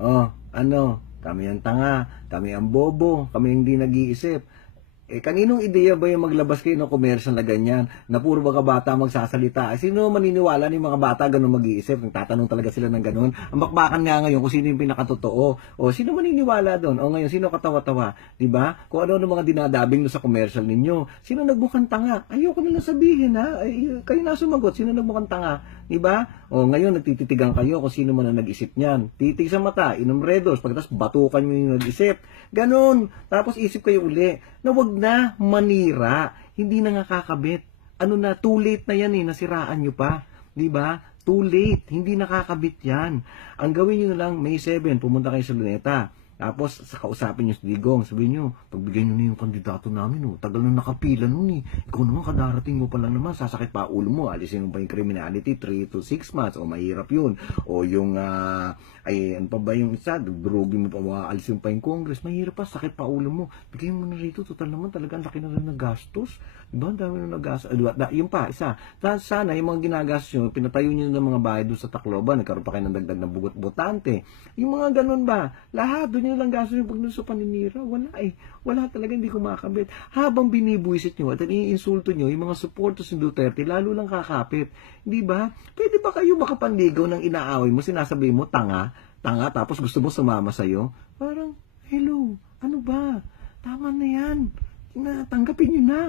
Oh, ano, kami ang tanga, kami ang bobo, kami ang hindi nag-iisip. Kaninong ideya ba yung maglabas kayo ng commercial na ganyan, na puro mga bata magsasalita? Sino maniniwala ni mga bata ganun mag-iisip? Nagtatanong talaga sila ng ganun. Ang bakbakan nga ngayon kung sino yung pinakatotoo. O sino maniniwala doon? O ngayon, sino katawa-tawa? Diba? Kung ano mga dinadabing sa commercial ninyo. Sino nagmukhang tanga? Ayoko na lang sabihin ha. Ay, kayo na sumagot. Sino nagmukhang tanga? Diba? O ngayon, nagtititigan kayo kung sino man ang nag-isip niyan. Titig sa mata, inom Red Horse, pagkatapos batukan nyo yung nag-isip. Ganon. Tapos isip kayo uli na wag na manira. Hindi na nga kakabit. Ano na, too late na yan nasiraan nyo pa. 'Di ba? Too late. Hindi nakakabit yan. Ang gawin nyo na lang, May 7, pumunta kayo sa Luneta. Tapos, kausapin nyo si Digong. Sabihin nyo, pagbigay nyo na yung kandidato namin. Tagal na nakapila nun. Ikaw naman, kadarating mo pa lang naman. Sasakit pa ulo mo. Alisin mo pa yung criminality, 3 to 6 months. O mahirap yun. O yung, ano pa ba yung isa? Durugin mo pa, alisin mo pa yung Congress. Mahirap pa, sakit pa ulo mo. Bigay mo na rito. Total naman talaga, ang laki na rin na gastos. Diba? Ang dami na nagastos. Yung pa, isa. Sana, yung mga ginagastos nyo, pinatayo nyo ng mga bahay doon sa Tacloban. Nagkaroon pa kayo ng dagdag na bugot-botante. Yung mga ganun ba? Lahat, doon nyo lang gastos yung pag sa paninira. Wala Wala talaga, hindi kumakabit. Habang binibuisit nyo at iniinsulto nyo, yung mga supporters ni Duterte, lalo lang kakapit. Di ba? Pwede ba kayo makapanligaw ng inaaway mo, sinasabi mo, tanga, tapos gusto mo sumama sa'yo? Parang, hello, ano ba? Tama na yan. Tanggapin nyo na.